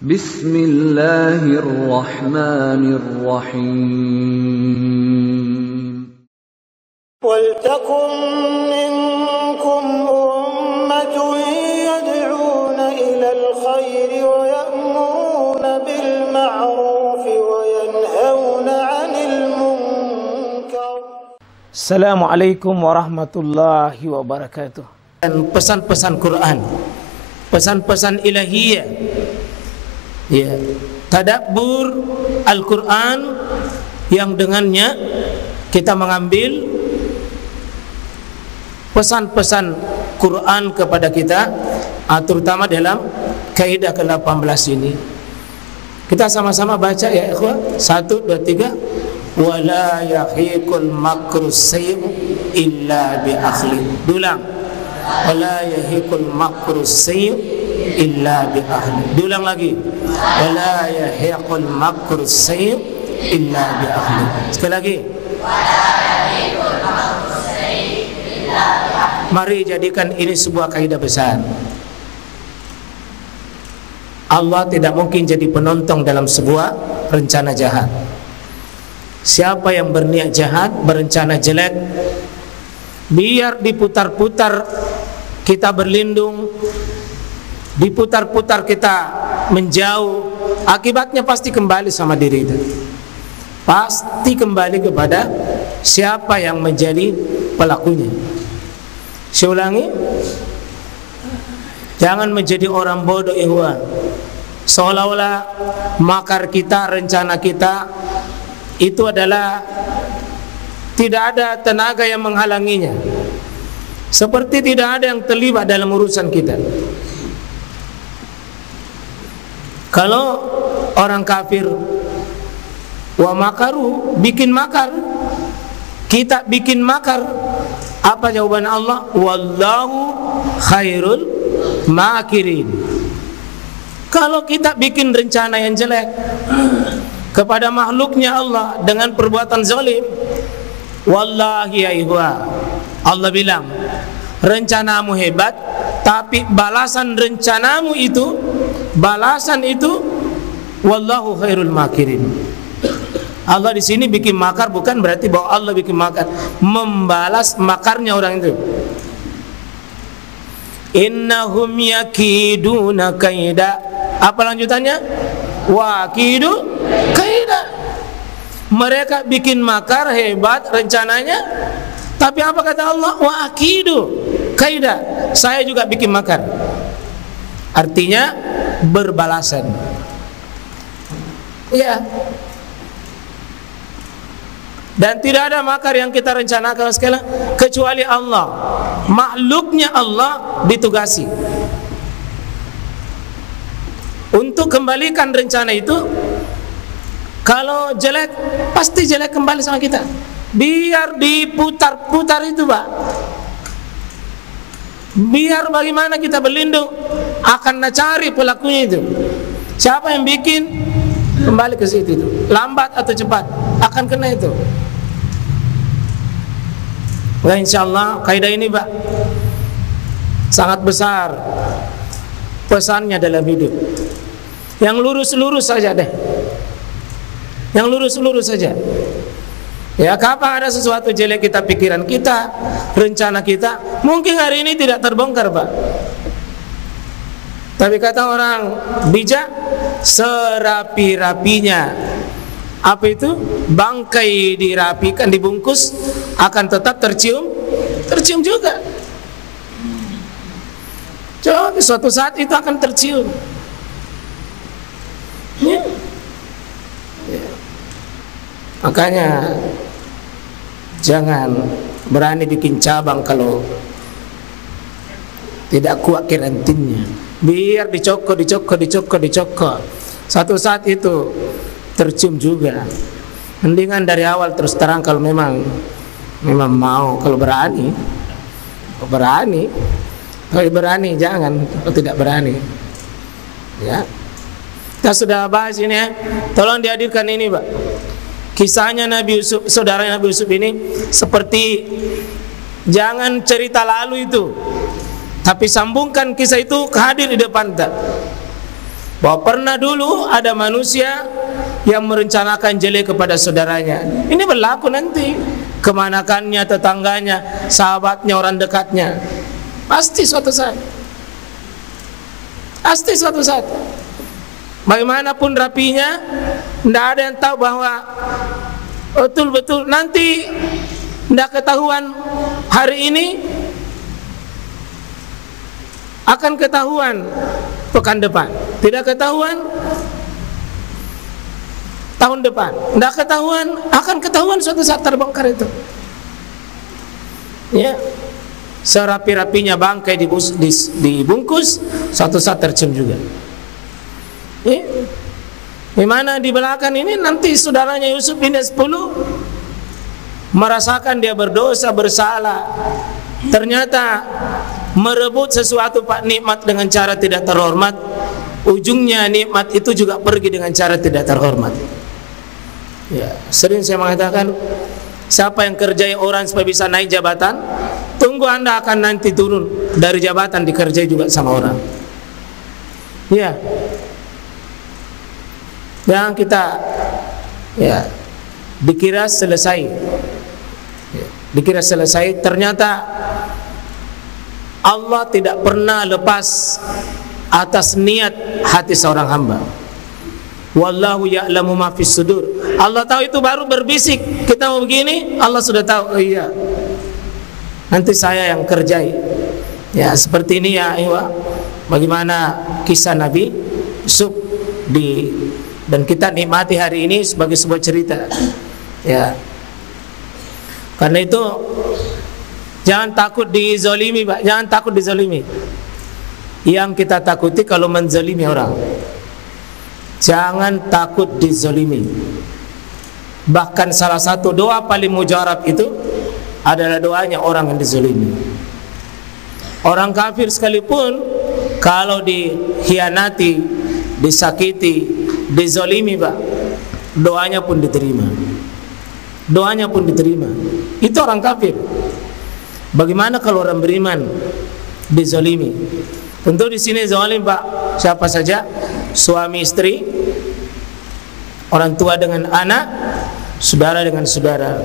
Bismillahirrahmanirrahim. Waltakum minkum ummatun yad'una ilal khairi wa ya'muruna bil ma'ruf wa yanhauna 'anil munkar. Assalamualaikum warahmatullahi wabarakatuh. Dan pesan-pesan Quran, pesan-pesan ilahiyah, ya, tadabbur Al-Quran yang dengannya kita mengambil pesan-pesan Quran kepada kita, terutama dalam kaidah ke-18 ini. Kita sama-sama baca ya ikhwah. 1, 2, 3. Wala yahiqul makru sayyi illa bi ahli. Dulang. Wala yahiqul makru sayyi illa bi ahli. Dulang lagi. Wala yahiqul makru sayyi illa bi ahli. Sekali lagi. Mari jadikan ini sebuah kaidah besar. Allah tidak mungkin jadi penonton dalam sebuah rencana jahat. Siapa yang berniat jahat, berencana jelek, biar diputar-putar kita berlindung, diputar-putar kita menjauh, akibatnya pasti kembali sama diri itu. Pasti kembali kepada siapa yang menjadi pelakunya. Saya ulangi, jangan menjadi orang bodoh ikhwan. Seolah-olah makar kita, rencana kita itu adalah tidak ada tenaga yang menghalanginya, seperti tidak ada yang terlibat dalam urusan kita. Kalau orang kafir wa makaru, bikin makar, kita bikin makar, apa jawaban Allah? Wallahu khairul makirin. Kalau kita bikin rencana yang jelek kepada makhluknya Allah dengan perbuatan zalim, wallahi ya ikhwah, Allah bilang rencanamu hebat, tapi balasan rencanamu itu, balasan itu wallahu khairul makirin. Allah di sini bikin makar bukan berarti bahwa Allah bikin makar, membalas makarnya orang itu. Innahum yakiduna kaida. Apa lanjutannya? Wakidu kaida. Mereka bikin makar hebat rencananya, tapi apa kata Allah? Wakidu kaida. Saya juga bikin makar. Artinya berbalasan. Ya. Dan tidak ada makar yang kita rencanakan sekali kecuali Allah. Makhluknya Allah ditugasi untuk kembalikan rencana itu. Kalau jelek, pasti jelek kembali sama kita. Biar diputar-putar itu, Pak. Biar bagaimana kita berlindung, akan cari pelakunya itu. Siapa yang bikin, kembali ke situ itu. Lambat atau cepat akan kena itu. Nah, insyaallah kaidah ini, Pak, sangat besar pesannya dalam hidup. Yang lurus-lurus saja deh. Yang lurus-lurus saja. Ya, kapan ada sesuatu jelek kita, pikiran kita, rencana kita, mungkin hari ini tidak terbongkar, Pak. Tapi kata orang bijak, serapi-rapinya apa itu? Bangkai dirapikan, dibungkus, akan tetap tercium juga. Coba suatu saat itu akan tercium. Ya. Ya. Makanya jangan berani bikin cabang kalau tidak kuat karantinnya. Biar dicokok. Satu saat itu tercium juga. Mendingan dari awal terus terang kalau memang mau, kalau berani. Kalau berani jangan, kalau tidak berani. Ya. Kita sudah bahas ini ya. Tolong dihadirkan ini, Pak. Kisahnya Nabi Yusuf, saudara Nabi Yusuf ini seperti, jangan cerita lalu itu, tapi sambungkan kisah itu hadir di depan kita. bahwa pernah dulu ada manusia yang merencanakan jelek kepada saudaranya. Ini berlaku nanti, kemanakannya, tetangganya, sahabatnya, orang dekatnya. Pasti suatu saat. Pasti suatu saat. Bagaimanapun rapinya, tidak ada yang tahu bahwa betul-betul nanti tidak ketahuan hari ini, akan ketahuan pekan depan, tidak ketahuan tahun depan, tidak ketahuan, akan ketahuan suatu saat terbongkar itu. Ya, serapi-rapinya bangkai dibungkus, suatu saat tercium juga. Ya. Di mana di belakang ini nanti saudaranya Yusuf ini 10 merasakan dia berdosa, bersalah, ternyata merebut sesuatu pak nikmat dengan cara tidak terhormat, ujungnya nikmat itu juga pergi dengan cara tidak terhormat. Ya, sering saya mengatakan, siapa yang kerjai orang supaya bisa naik jabatan, tunggu Anda akan nanti turun dari jabatan, dikerjai juga sama orang. Ya, yang kita dikira selesai, dikira selesai, ternyata Allah tidak pernah lepas atas niat hati seorang hamba. Wallahu ya'lamu ma fis sudur. Allah tahu itu, baru berbisik kita mau begini, Allah sudah tahu. Oh iya, nanti saya yang kerjai. Ya, seperti ini ya, bagaimana kisah Nabi Yusuf dan kita nikmati hari ini sebagai sebuah cerita. Ya, karena itu jangan takut dizalimi, Pak. Jangan takut dizalimi. Yang kita takuti kalau menzalimi orang. Jangan takut dizalimi. Bahkan salah satu doa paling mujarab itu adalah doanya orang yang dizalimi. Orang kafir sekalipun kalau dikhianati, disakiti, dizalimi, Pak, doanya pun diterima. Doanya pun diterima. Itu orang kafir. Bagaimana kalau orang beriman dizalimi? Tentu di sini zalim, Pak, siapa saja, suami istri, orang tua dengan anak, saudara dengan saudara.